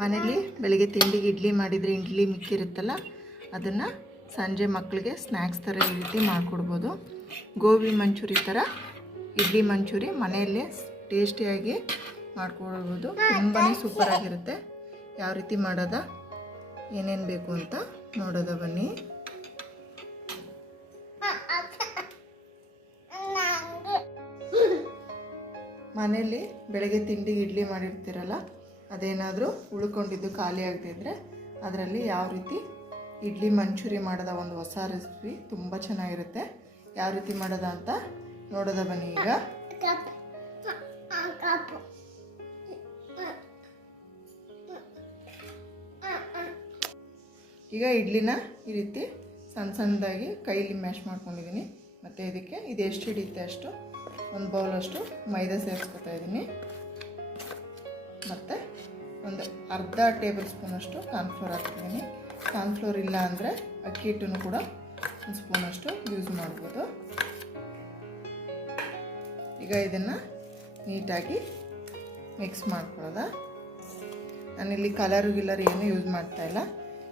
ಮನೇಲಿ ಬೆಳಿಗ್ಗೆ ತಿಂಡಿಗೆ ಇಡ್ಲಿ ಮಾಡಿದರೆ ಇಡ್ಲಿ ಮಿಕ್ಕಿರುತ್ತಲ್ಲ, ಅದನ್ನು ಸಂಜೆ ಮಕ್ಕಳಿಗೆ ಸ್ನ್ಯಾಕ್ಸ್ ಥರ ಈ ರೀತಿ ಮಾಡಿಕೊಡ್ಬೋದು. ಗೋಬಿ ಮಂಚೂರಿ ಥರ ಇಡ್ಲಿ ಮಂಚೂರಿ ಮನೆಯಲ್ಲೇ ಟೇಸ್ಟಿಯಾಗಿ ಮಾಡ್ಕೊಡ್ಬೋದು. ತುಂಬಾ ಸೂಪರಾಗಿರುತ್ತೆ. ಯಾವ ರೀತಿ ಮಾಡೋದ, ಏನೇನು ಬೇಕು ಅಂತ ನೋಡೋದ ಬನ್ನಿ. ಮನೆಯಲ್ಲಿ ಬೆಳಗ್ಗೆ ತಿಂಡಿಗೆ ಇಡ್ಲಿ ಮಾಡಿರ್ತೀರಲ್ಲ, ಅದೇನಾದರೂ ಉಳ್ಕೊಂಡಿದ್ದು ಖಾಲಿ ಆಗದಿದ್ದರೆ ಅದರಲ್ಲಿ ಯಾವ ರೀತಿ ಇಡ್ಲಿ ಮಂಚೂರಿ ಮಾಡೋದ ಒಂದು ಹೊಸ ರೆಸಿಪಿ ತುಂಬ ಚೆನ್ನಾಗಿರುತ್ತೆ. ಯಾವ ರೀತಿ ಮಾಡೋದ ಅಂತ ನೋಡೋದ ಬನ್ನಿ. ಈಗ ಇಡ್ಲಿನ ಈ ರೀತಿ ಸಣ್ಣ ಸಣ್ಣದಾಗಿ ಕೈಲಿ ಮ್ಯಾಶ್ ಮಾಡ್ಕೊಂಡಿದ್ದೀನಿ. ಮತ್ತು ಇದಕ್ಕೆ ಇದು ಎಷ್ಟು ಹಿಡಿಯುತ್ತೆ ಅಷ್ಟು ಒಂದು ಬೌಲಷ್ಟು ಮೈದಾ ಸೇರಿಸ್ಕೊತಾ ಇದ್ದೀನಿ. ಮತ್ತು ಒಂದು ಅರ್ಧ ಟೇಬಲ್ ಸ್ಪೂನಷ್ಟು ಕಾರ್ನ್ಫ್ಲೋರ್ ಹಾಕ್ತಿದ್ದೀನಿ. ಕಾರ್ನ್ಫ್ಲೋರ್ ಇಲ್ಲ ಅಂದರೆ ಅಕ್ಕಿ ಹಿಟ್ಟನ್ನು ಕೂಡ ಒಂದು ಸ್ಪೂನಷ್ಟು ಯೂಸ್ ಮಾಡ್ಬೋದು. ಈಗ ಇದನ್ನು ನೀಟಾಗಿ ಮಿಕ್ಸ್ ಮಾಡ್ಕೊಳ್ಳೋದ. ನಾನಿಲ್ಲಿ ಕಲರು ಗಿಲ್ಲರ್ ಏನೂ ಯೂಸ್ ಮಾಡ್ತಾಯಿಲ್ಲ.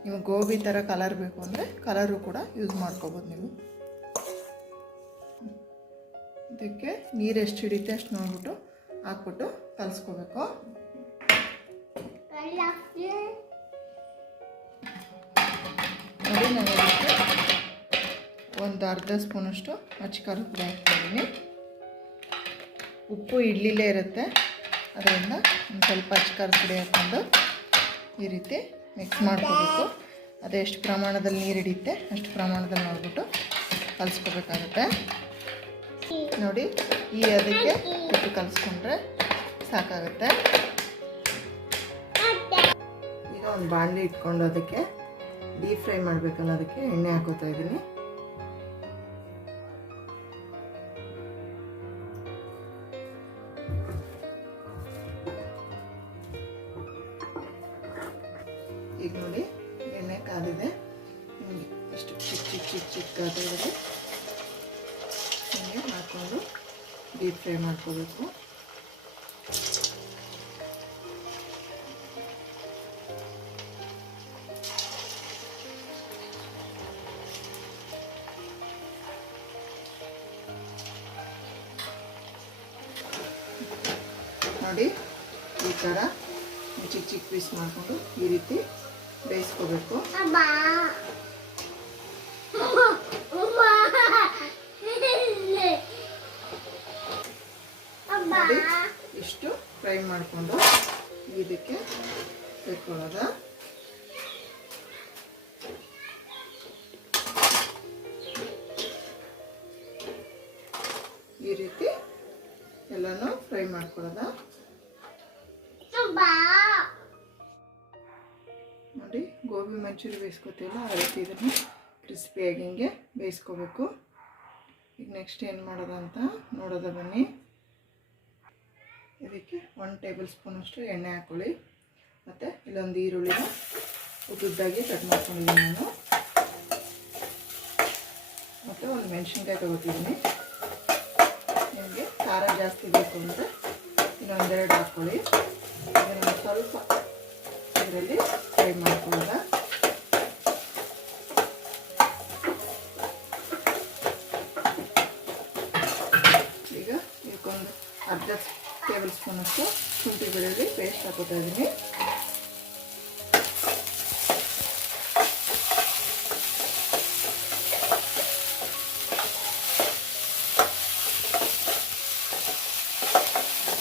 ನಿಮಗೆ ಗೋಬಿ ಥರ ಕಲರ್ ಬೇಕು ಅಂದರೆ ಕಲರು ಕೂಡ ಯೂಸ್ ಮಾಡ್ಕೋಬೋದು ನೀವು. ಇದಕ್ಕೆ ನೀರು ಎಷ್ಟು ಹಿಡಿಯುತ್ತೆ ಅಷ್ಟು ನೋಡ್ಬಿಟ್ಟು ಹಾಕ್ಬಿಟ್ಟು ಕಲಿಸ್ಕೋಬೇಕು. ನೋಡಿ, ನಾನು ಇದಕ್ಕೆ ಒಂದು ಅರ್ಧ ಸ್ಪೂನಷ್ಟು ಖಾರದ ಪುಡಿ ಹಾಕ್ತಿದ್ದೀನಿ. ಉಪ್ಪು ಇಡ್ಲಿಲೇ ಇರುತ್ತೆ, ಅದರಿಂದ ಒಂದು ಸ್ವಲ್ಪ ಖಾರದ ಪುಡಿ ಹಾಕ್ಕೊಂಡು ಈ ರೀತಿ ಮಿಕ್ಸ್ ಮಾಡ್ಕೋಬೇಕು. ಅದು ಎಷ್ಟು ಪ್ರಮಾಣದಲ್ಲಿ ನೀರು ಹಿಡಿಯುತ್ತೆ ಅಷ್ಟು ಪ್ರಮಾಣದಲ್ಲಿ ನೋಡ್ಬಿಟ್ಟು ಕಲಿಸ್ಕೋಬೇಕಾಗುತ್ತೆ. ನೋಡಿ, ಈ ಅದಕ್ಕೆ ಇಟ್ಟು ಕಲಿಸ್ಕೊಂಡ್ರೆ ಸಾಕಾಗುತ್ತೆ. ಈಗ ಒಂದು ಬಾಣಲಿ ಇಟ್ಕೊಂಡು ಅದಕ್ಕೆ ಡೀಪ್ ಫ್ರೈ ಮಾಡಬೇಕಲ್ಲ, ಅದಕ್ಕೆ ಎಣ್ಣೆ ಹಾಕೋತಾ ಇದ್ದೀನಿ. ಈಗ ನೋಡಿ, ಎಣ್ಣೆ ಕಾದಿದೆ. ಇಷ್ಟು ಚಿಕ್ಕದಾಗಿ ಹಿಂಗೆ ಹಾಕ್ಕೊಂಡು ಡೀಪ್ ಫ್ರೈ ಮಾಡ್ಕೋಬೇಕು. ನೋಡಿ, ಈ ಥರ ಚಿಕ್ಕ ಪೀಸ್ ಮಾಡಿಕೊಂಡು ಈ ರೀತಿ ಬೇಯಿಸ್ಕೋಬೇಕು. ನೋಡಿ, ಇಷ್ಟು ಫ್ರೈ ಮಾಡಿಕೊಂಡು ಇದಕ್ಕೆ ತೆಕ್ಕೊಳ್ಳೋದ. ಈ ರೀತಿ ಎಲ್ಲನೂ ಫ್ರೈ ಮಾಡ್ಕೊಳ್ಳೋದ. ನೋಡಿ, ಗೋಬಿ ಮಂಚೂರಿ ಬೇಯಿಸ್ಕೊತೀವಲ್ಲ ಆ ರೀತಿ ಇದನ್ನು ಕ್ರಿಸ್ಪಿಯಾಗಿ ಹಿಂಗೆ ಬೇಯಿಸ್ಕೋಬೇಕು. ಈಗ ನೆಕ್ಸ್ಟ್ ಏನು ಮಾಡೋದು ಅಂತ ನೋಡೋದ ಬನ್ನಿ. ಇದಕ್ಕೆ 1 ಟೇಬಲ್ ಸ್ಪೂನಷ್ಟು ಎಣ್ಣೆ ಹಾಕ್ಕೊಳ್ಳಿ. ಮತ್ತು ಇಲ್ಲೊಂದು ಈರುಳ್ಳಿನ ಉದ್ದುದ್ದಾಗಿ ಕಟ್ ಮಾಡ್ಕೊಂಡಿದ್ದೀನಿ ನಾನು. ಮತ್ತು ಒಂದು ಮೆಣಸಿನ್ಕಾಯಿ ತಗೋತಿದ್ದೀನಿ. ನಿಮಗೆ ಖಾರ ಜಾಸ್ತಿ ಬೇಕು ಅಂದರೆ ಇನ್ನೊಂದೆರಡು ಹಾಕ್ಕೊಳ್ಳಿ. ಇದನ್ನು ಸ್ವಲ್ಪ ಇದರಲ್ಲಿ ಫ್ರೈ ಮಾಡ್ಕೊಳ್ಳೋದ. ಈಗ ಇದಕ್ಕೊಂದು ಅರ್ಧ ಟೇಬಲ್ ಸ್ಪೂನಷ್ಟು ಶುಂಠಿ ಬೆಳ್ಳುಳ್ಳಿ ಪೇಸ್ಟ್ ಹಾಕೋತಾ ಇದ್ದೀನಿ.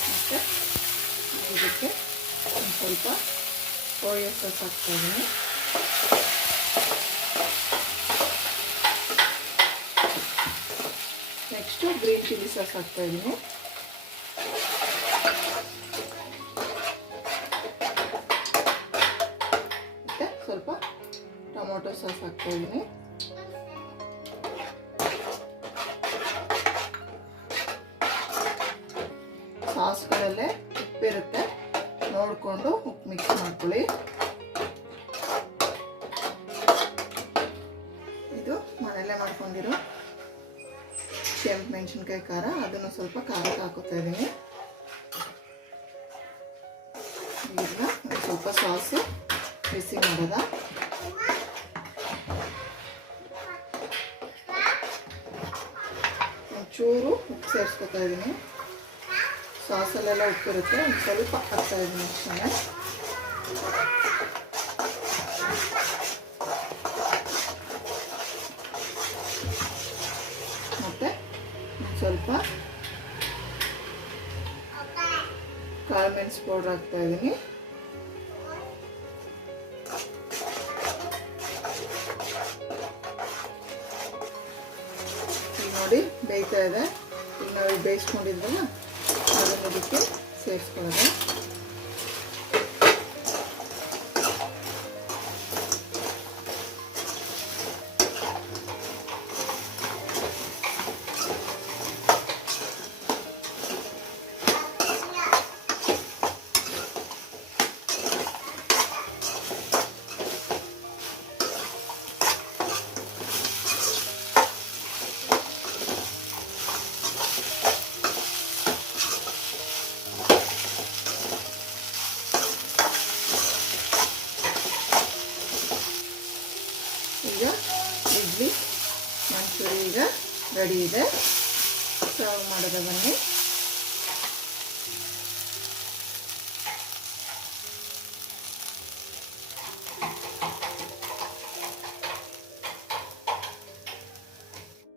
ಮತ್ತು ಇದಕ್ಕೆ ಒಂದು ಸ್ವಲ್ಪ ಸೋಯಾ ಸಾಸ್ ಹಾಕ್ತಾ ಇದ್ದೀನಿ. ನೆಕ್ಸ್ಟು ಗ್ರೀನ್ ಚಿಲ್ಲಿ ಸಾಸ್ ಹಾಕ್ತಾ ಇದ್ದೀನಿ. ಮತ್ತು ಸ್ವಲ್ಪ ಟೊಮೊಟೊ ಸಾಸ್ ಹಾಕ್ತಾ ಇದ್ದೀನಿ. ಸಾಸ್ಗಳಲ್ಲೇ ಉಪ್ಪಿರುತ್ತೆ, ನೋಡಿಕೊಂಡು ಉಪ್ಪು ಮಿಕ್ಸ್ ಮಾಡ್ಕೊಳ್ಳಿ. ಇದು ಮನೆಯಲ್ಲೇ ಮಾಡ್ಕೊಂಡಿರೋ ಕೆಂಪು ಮೆಣಸಿನ್ಕಾಯಿ ಖಾರ, ಅದನ್ನು ಸ್ವಲ್ಪ ಖಾರಕ್ಕೆ ಹಾಕೋತಾ ಇದ್ದೀನಿ. ಈಗ ಸ್ವಲ್ಪ ಸಾಸು ಬಿಸಿ ಮಾಡೋದ. ಒಂಚೂರು ಉಪ್ಪು ಸೇರಿಸ್ಕೊತಾ ಇದ್ದೀನಿ. ಸಾಸಲ್ಲೆಲ್ಲ ಉಪ್ಪಿರುತ್ತೆ, ಒಂದು ಸ್ವಲ್ಪ ಹಾಕ್ತಾ ಇದ್ದೀನಿ ಅಷ್ಟೇ. ಮತ್ತು ಸ್ವಲ್ಪ ಕಾಳು ಮೆಣಸು ಪೌಡ್ರ್ ಹಾಕ್ತಾ ಇದ್ದೀನಿ. ಈಗ ನೋಡಿ ಬೇಯ್ತಾ ಇದೆ. ಈಗ ನಾವು ಬೇಯಿಸ್ಕೊಂಡಿದ್ವಲ್ಲ ಅದನ್ನು ಇದಕ್ಕೆ ಸೇರಿಸ್ಕೊಳ್ಳೋದು. ಈಗ ಇಡ್ಲಿ ಮಂಚೂರಿ ಈಗ ರೆಡಿ ಇದೆ. ಸರ್ವ್ ಮಾಡೋದು ಬನ್ನಿ.